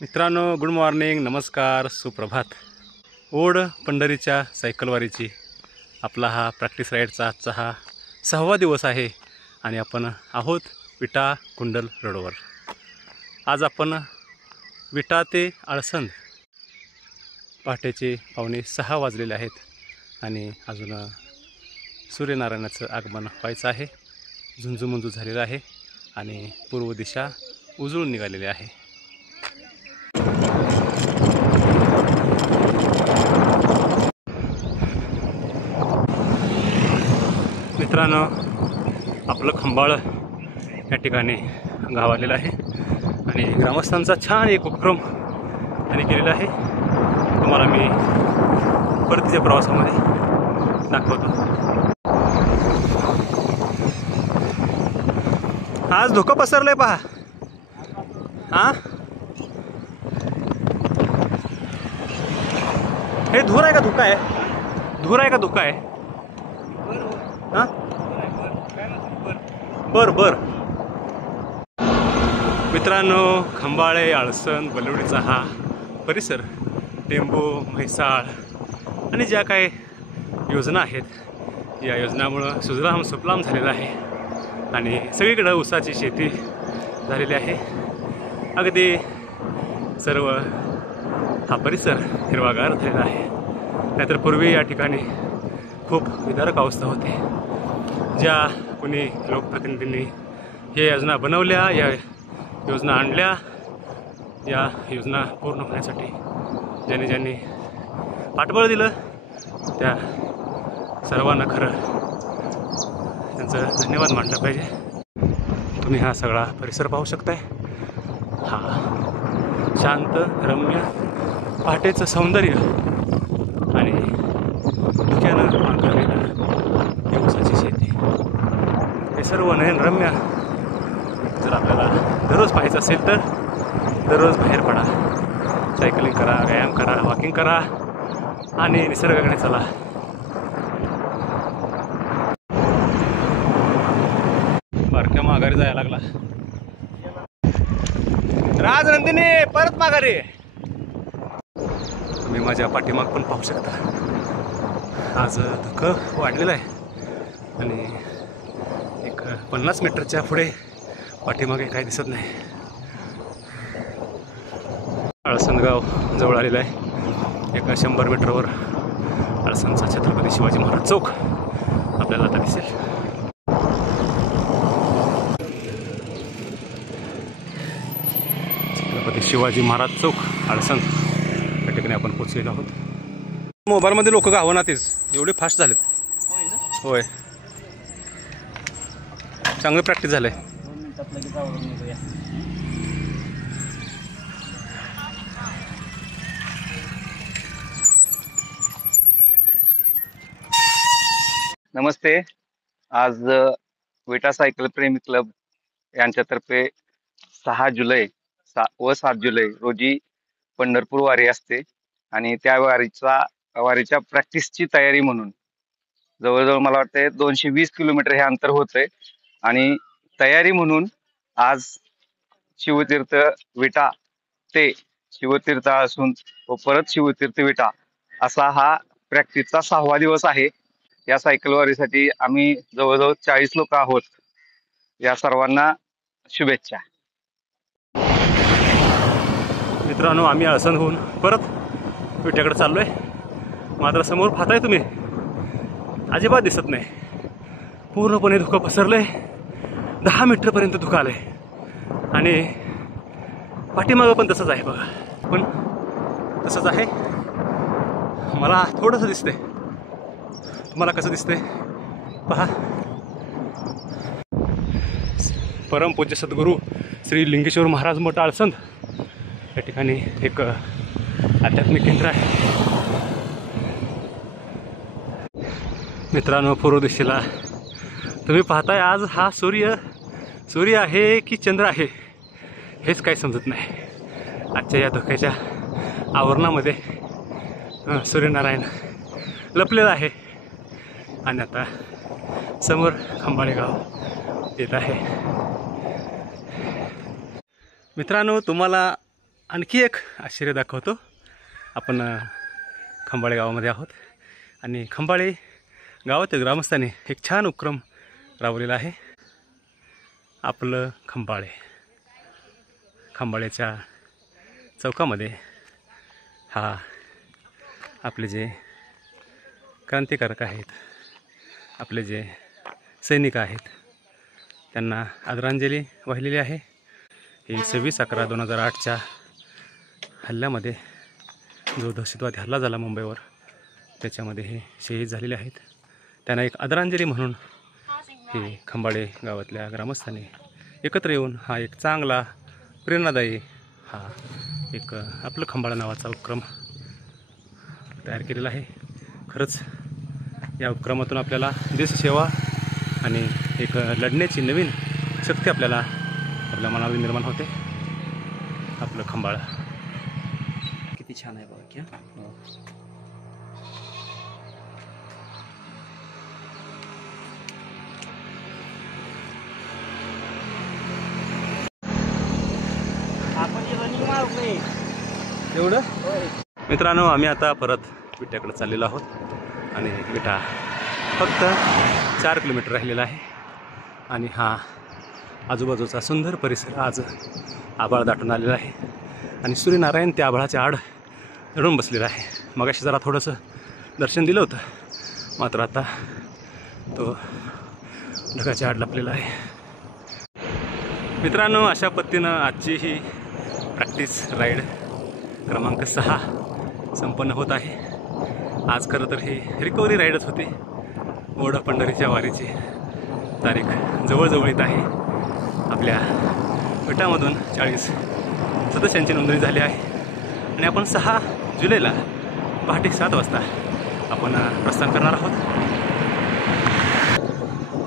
मित्रांनो, good morning, नमस्कार, सुप्रभात। ओढ पंढरीच्या सायकलवारीची आपला हा प्रॅक्टिस राईडचा आजचा हा 6वा दिवस आहे आणि आपण आहोत विटा कुंडल रोडवर। आज आपण विटा ते आळसंद पहाटेचे 5:45 वाजलेले आहेत आणि अजून सूर्यनारायणाचं आगमन व्हायचं आहे। झुंजूमुंजू झालेलं आहे आणि पूर्व दिशा उजळून निघालेली आहे। मित्रांनो, आपलं खंबाळ या ठिकाणी गाव आलेलं आहे आणि ग्रामस्थांचा छान एक उपक्रम त्यांनी केलेला आहे। तुम्हाला मी परतीच्या प्रवासामध्ये दाखवतो। आज धुकं पसरलंय पहा। हा, हे धूर आहे का धुका आहे? धूर आहे का धुका आहे? हा, बर बर। मित्रांनो, खंबाळे, आळसंद, बलवडीचा हा परिसर टेंबू, म्हैसाळ आणि ज्या काही योजना आहेत या योजनामुळं सुजलाम सुफलाम झालेला आहे आणि सगळीकडे ऊसाची शेती झालेली आहे। अगदी सर्व हा परिसर हिरवागार झालेला आहे। नाहीतर पूर्वी या ठिकाणी खूप विदारक अवस्था होती। ज्या कोणी लोकप्रतिनिधींनी या योजना बनवल्या, या योजना आणल्या, या योजना पूर्ण होण्यासाठी ज्यांनी ज्यांनी पाठबळ दिलं त्या सर्वांना खरं त्यांचं धन्यवाद मानलं पाहिजे। तुम्ही हा सगळा परिसर पाहू शकताय। हा शांत रम्य पहाटेचं सौंदर्य आणि धुक्यानं पांघरलेलं ही ऊसाची शेती, हे सर्व नयनरम्य जर आपल्याला दररोज पाहायचं असेल तर दररोज बाहेर पडा, सायकलिंग करा, व्यायाम करा, वॉकिंग करा आणि निसर्गाकडे चला। बारक्या माघारी जायला लागला। राजनंदिनी परत माघारी। तुम्ही माझ्या पाठीमाग पण पाहू शकता। आज धुकं वाढलेलं आहे आणि एक 50 मीटरच्या पुढे पाठीमागे काही दिसत नाही। आळसंद गाव जवळ आलेलं आहे। एका 100 मीटरवर आळसंदचा छत्रपती शिवाजी महाराज चौक आपल्याला आता दिसेल। छत्रपती शिवाजी महाराज चौक आळसंद या ठिकाणी आपण पोहोचलेलो आहोत। मोबाईलमध्ये लोक गावनातेच एवढे फास्ट झालेत। होय, चांगलं प्रॅक्टिस झालंय। नमस्ते। आज विटा सायकल प्रेमी क्लब यांच्यातर्फे 6 जुलै व 7 जुलै रोजी पंढरपूर वारी असते आणि त्या वारीच्या प्रॅक्टिसची तयारी म्हणून जवळजवळ मला वाटते 220 किलोमीटर हे अंतर होतंय आणि तयारी म्हणून आज शिवतीर्थ विटा ते शिवतीर्थ असून व परत शिवतीर्थ विटा असा हा प्रॅक्टिसचा 6वा दिवस आहे। या सायकल वारीसाठी आम्ही जवळजवळ 40 लोक आहोत। या सर्वांना शुभेच्छा। मित्रांनो, आम्ही आळसंदहून परत विट्याकडे चाललोय। मात्र समोर पाहताय तुम्ही अजिबात दिसत नाही, पूर्णपणे धुकं पसरलंय। 10 मीटरपर्यंत धुकं आलंय आणि पाठीमागं पण तसंच आहे बघा, पण तसंच आहे। मला थोडंसं दिसतंय, तुम्हाला कसं दिसतंय पहा। परमपूज्य सद्गुरू श्री लिंगेश्वर महाराज मठ आळसंद या ठिकाणी एक आध्यात्मिक केंद्र आहे। मित्रांनो, पूर्व दिशेला तुम्ही पाहताय आज हा सूर्य सूर्य आहे की चंद्र आहे हेच काही समजत नाही. आजच्या या धोक्याच्या आवरणामध्ये सूर्यनारायण लपलेला आहे आणि आता समोर खंबाळे गाव येत आहे. मित्रांनो, तुम्हाला आणखी एक आश्चर्य दाखवतो. आपण खंबाळे गावामध्ये आहोत आणि खंबाळे गावातील ग्रामस्थांनी एक छान उपक्रम राबवलेला आहे. आपलं खंबाळेच्या चौकामध्ये हा आपले जे क्रांतिकारक आहेत, आपले जे सैनिक आहेत, त्यांना आदरांजली वाहिलेली आहे. ही 26/11/2008च्या हल्ल्यामध्ये जो दहशतवादी हल्ला झाला मुंबईवर, त्याच्यामध्ये हे शहीद झालेले आहेत. त्यांना एक आदरांजली म्हणून हे खंबाळे गावातल्या ग्रामस्थांनी एकत्र येऊन हा एक चांगला प्रेरणादायी हा एक आपलं खंबाळा नावाचा उपक्रम तयार केलेला आहे. खरंच या उपक्रमातून आपल्याला देशसेवा आणि एक लढण्याची नवीन शक्ती आपल्या मनामध्ये निर्माण होते. आपलं खंबाळा किती छान आहे बघा. क्या एवढं. मित्रांनो, आम्ही आता परत विट्याकडे चाललेलो आहोत आणि विटा फक्त 4 किलोमीटर राहिलेला आहे आणि हा आजूबाजूचा सुंदर परिसर आज आभाळ दाटून आलेला आहे आणि सूर्यनारायण त्या आभाळाच्या आड रडून बसलेला आहे. मगाशी जरा थोडंसं दर्शन दिलं होतं, मात्र आता तो ढगाच्या आड लपलेला आहे. मित्रांनो, अशा पद्धतीनं आजची ही प्रॅक्टिस राईड क्रमांक 6 संपन्न होत आहे. आज खरं तर ही रिकव्हरी राईडच होती. ओढा पंढरीच्या वारीची तारीख जवळजवळ येत आहे. आपल्या गटामधून 40 सदस्यांची नोंदणी झाली आहे आणि आपण 6 जुलैला पहाटे 7 वाजता आपण प्रस्थान करणार आहोत.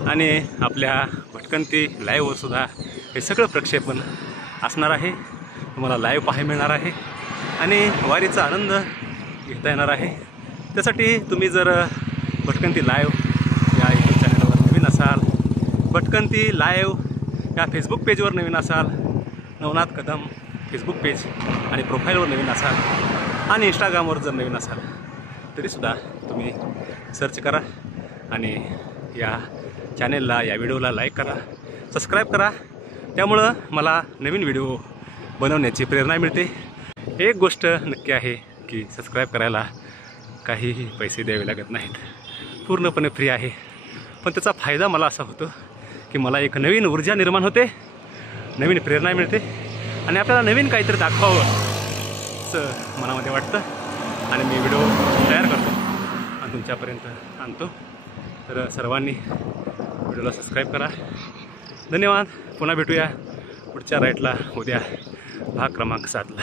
आणि आपल्या भटकंती लाईव्हवर सुद्धा हे सगळं प्रक्षेपण असणार आहे. तुम्हाला लाईव्ह पाहायला मिळणार आहे आणि वारीचा आनंद घेता येणार आहे. त्यासाठी तुम्ही जर भटकंती लाईव्ह या यूट्यूब चॅनलवर नवीन असाल, भटकंती लाईव्ह या फेसबुक पेजवर नवीन असाल, नवनाथ कदम फेसबुक पेज आणि प्रोफाईलवर नवीन असाल आणि इंस्टाग्रामवर जर नवीन असाल तरीसुद्धा तुम्ही सर्च करा आणि या चॅनेलला, या व्हिडिओला लाईक करा, सबस्क्राईब करा. त्यामुळं मला नवीन व्हिडिओ बनवण्याची प्रेरणा मिळते. एक गोष्ट नक्की आहे की सबस्क्राईब करायला काहीही पैसे द्यावे लागत नाहीत, पूर्णपणे फ्री आहे. पण त्याचा फायदा मला असा होतो की मला एक नवीन ऊर्जा निर्माण होते, नवीन प्रेरणा मिळते आणि आपल्याला नवीन काहीतरी दाखवावं असं मनामध्ये वाटतं आणि मी व्हिडिओ तयार करतो आणि तुमच्यापर्यंत आणतो. तर सर्वांनी व्हिडिओला सबस्क्राईब करा. धन्यवाद. पुन्हा भेटूया पुढच्या राईडला उद्या भाग क्रमांक 7ला.